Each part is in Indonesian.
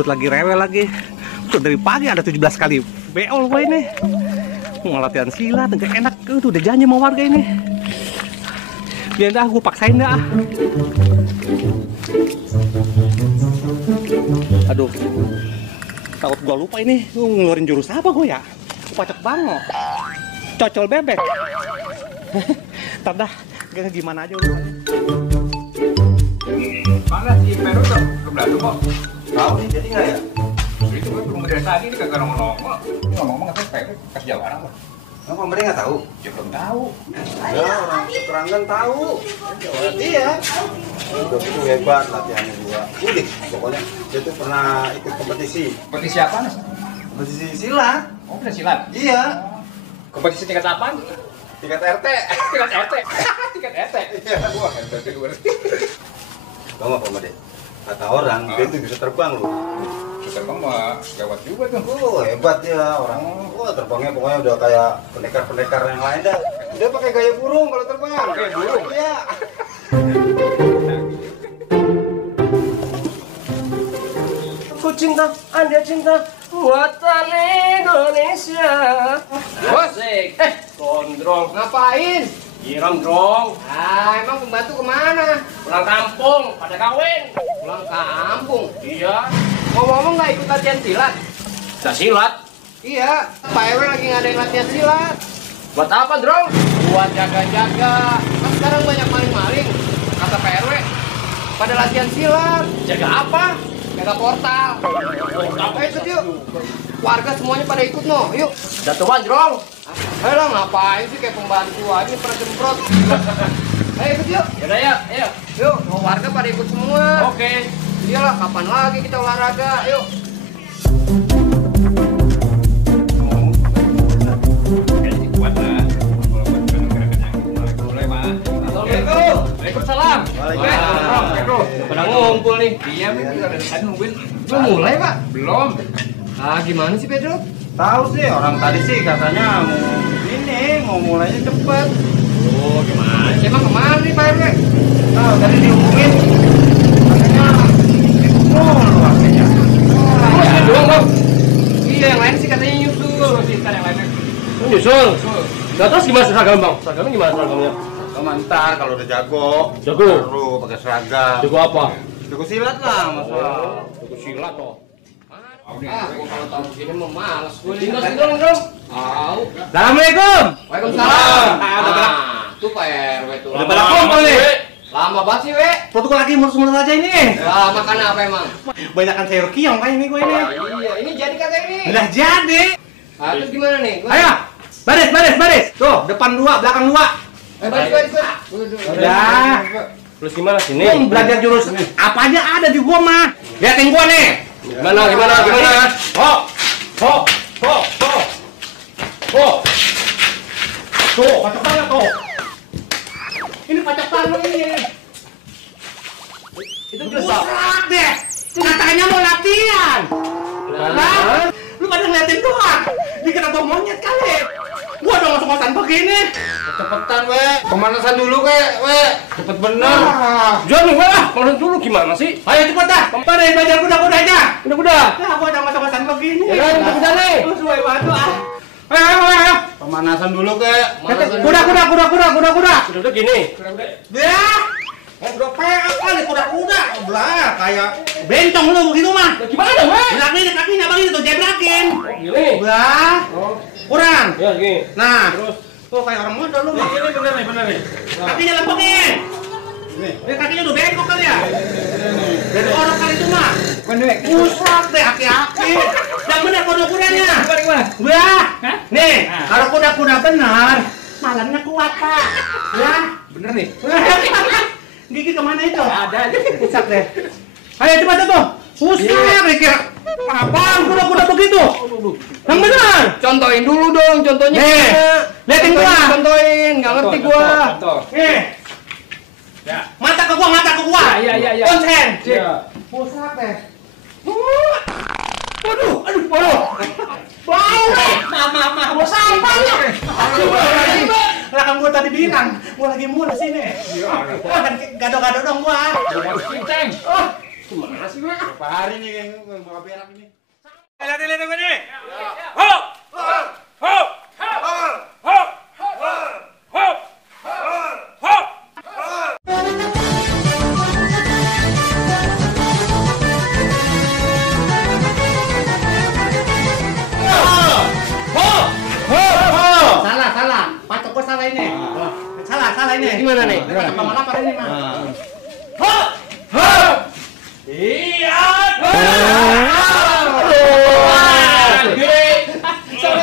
perut lagi rewel lagi. Tuh dari pagi ada 17 kali beol gue ini. Mau latihan silat, enggak enak. Tuh udah janji sama warga ini. Biar dah, gue paksain dah. Aduh, takut gue lupa ini. Ngeluarin jurus apa gue ya? Pacak banget. Cocol bebek. Ntar dah, gimana aja urusannya. Mana si Peru tuh? Kebelah kok. Tahu nih, jadi nggak ya? Itu gue belum dari tadi ini kagak ngomong-ngomong. Ini ngomong-ngomong katanya Peru kasih jawaban apa? Emang pemerintah nggak tahu? Ya belum tahu. Ya orang keterangan tahu. Iya. Udah itu hebat latihannya gua. Udik pokoknya. Dia tuh pernah ikut kompetisi. Kompetisi apa nih? Kompetisi silat. Oh, udah silat. Iya. Kompetisi tingkat apa? Tingkat RT. Tingkat RT. Tingkat RT. Iya. Wah, RT gue. Tahu nggak pemerintah? Kata orang dia tuh bisa terbang loh. Terbang mah gawat juga tuh. Oh hebat ya orang. Wah terbangnya pokoknya udah kayak pendekar-pendekar yang lain dah. Dia pakai gaya burung kalau terbang. Kayak burung? Iya. Aku cinta, Anda cinta buatan Indonesia. Asik. Gondrong, ngapain? Giram dong. Emang pembantu kemana? Pulang kampung, pada kawin. Pulang kampung. Iya. Ngomong-ngomong nggak ikut latihan silat? Bisa silat. Iya, Pak RW lagi ngadain latihan silat. Buat apa, Drong? Buat jaga-jaga. Kan sekarang banyak maling-maling. Kata Pak RW, pada latihan silat. Jaga apa? Jaga portal. Ayo ikut yuk. Warga semuanya pada ikut no, yuk. Jatuhan, Drong. Ayo lah, ngapain sih kayak pembantu aja pernah semprot. Ayo ikut yuk. Yaudah ya, ayo. Yuk, warga pada ikut semua. Oke. Iyalah, kapan lagi kita olahraga? Yuk. Kayaknya kuat lah. Kalau buat gerakan yang mulai mah. Assalamualaikum. Waalaikumsalam. Waalaikumsalam. Pada ngumpul nih. Iya, kita dari tadi nungguin. Belum mulai, Pak? Belum. Gimana sih, Pedro? Tahu sih orang tadi sih katanya mau mulainya cepet. Oh, gimana? Emang kemana nih, Pak RW? Tahu tadi dihubungin katanya mulu akhirnya. Ini doang, Bang. Iya, yang lain sih katanya nyusul. Sisa yang lainnya. Nyusul? Nah, terus gimana seragam, Bang? Seragamnya gimana seragamnya? Komentar kalau udah jago. Jago? Baru pakai seragam. Jago apa? Jago silat lah masalah. Jago silat, toh. Gue Kalau tahu sini mah males gue. Tinggal sini dong, Bang. Tahu. Assalamualaikum. Waalaikumsalam. Tuh Pak RW tuh. Udah pada kumpul nih. Lama banget sih, We. Foto lagi mulus-mulus aja ini. Makan apa emang? Banyakan sayur kiong kayak ini gue ini. Iya, ini jadi kagak ini? Udah jadi. Terus gimana nih? Ayo, baris. Tuh, depan 2, belakang 2. Baris. Udah. Terus gimana sini? Belajar jurus apa aja ada di gua mah. Liatin gua nih. Gimana? Tuh, pacak banget tuh. Ini pacak banget ini. Itu Busak deh. Katanya mau latihan. Lah, lu pada ngeliatin doang. Dikira gua monyet kali. Gua udah ngos-ngosan begini. cepetan, We. Pemanasan dulu, We. Cepet bener. Jangan nih, gua. Pemanasan dulu gimana sih? Ayo cepet dah. Pada belajar kuda-kudanya. Udah. Nah, gua udah ngos-ngosan begini. Ya kan, kita bisa nih. Lu suai banget ah. Ayo. Pemanasan dulu ke. Kuda. Udah gini. Ya. Udah PA kali kuda-kuda. Belah kayak bencong lu begitu mah. Gimana, We? Belakangnya kakinya begitu tuh jebrakin. Gini. Belah. Kurang. Ya, gini. Nah, terus tuh kayak orang modal lu. Ini bener nih. Kakinya lempengin. Ini kakinya udah bengkok kali ya. Dari orang kali itu mah. Pusat deh aki-aki. Yang benar kuda-kudanya. Gimana? Wah, nih, kalau kuda-kuda benar, malamnya kuat pak. Ya, Bener nih. gigi kemana itu? Ada aja. Pusat deh. Ayo cepat tuh. Pusat deh kira. Apaan kuda-kuda begitu? Yang benar. Contohin dulu dong, contohnya. Nih, liatin gua. Contohin, nggak ngerti gua. Contoh. Nih, Ya. mata ke gua. Iya. Konsen. Iya. Pusat deh. Waduh. Bau. Maaf. Gua sampah nih. Lah kan gua tadi bilang, gua lagi mules sini. Wah, kan gado-gado dong gua. Cinceng. Oh, Gimana sih, gue? Berapa hari nih yang bakal berak ini? Lihat gue nih. Hop! Hop! Hop! Hop! Hop! Hop! Salah. Patok gua salah ini. Salah ini. Gimana nih? Kepala lapar ini mah. Iya.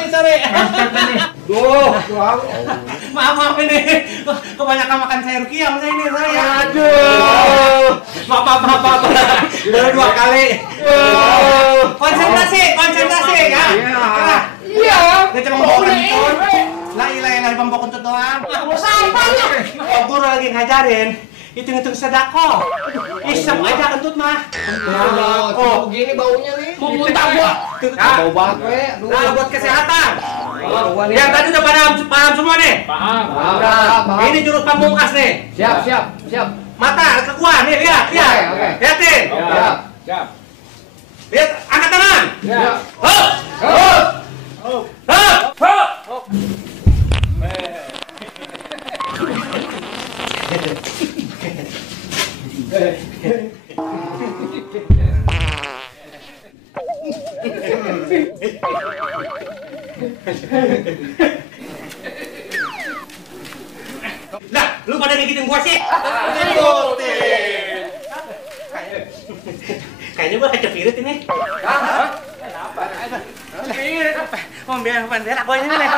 Sorry. Duh, Maaf ini. Kebanyakan makan sayur kiam saya ini saya. aduh. Maaf. Baru 2 kali. Konsentrasi ya. Iya. Dia cuma bawa kentut. Lah ilah bawa kentut doang. Oh, guru lagi ngajarin. Hitung-hitung sedekah. Isep aja kentut mah. Oh, begini baunya nih. Mau muntah gua. Bau banget, we. Nah, buat kesehatan. Bauan Yang tadi udah paham semua nih. Paham. Ini jurus pamungkas nih. Siap. Mata ke gua nih, lihat. Oke. Lihatin. Siap. Lihat, angkat tangan. Siap. Hop. Lah, lu pada ngigitin gua sih? Kayaknya gua kecepirit ini. Mau biar berak gua ini nih.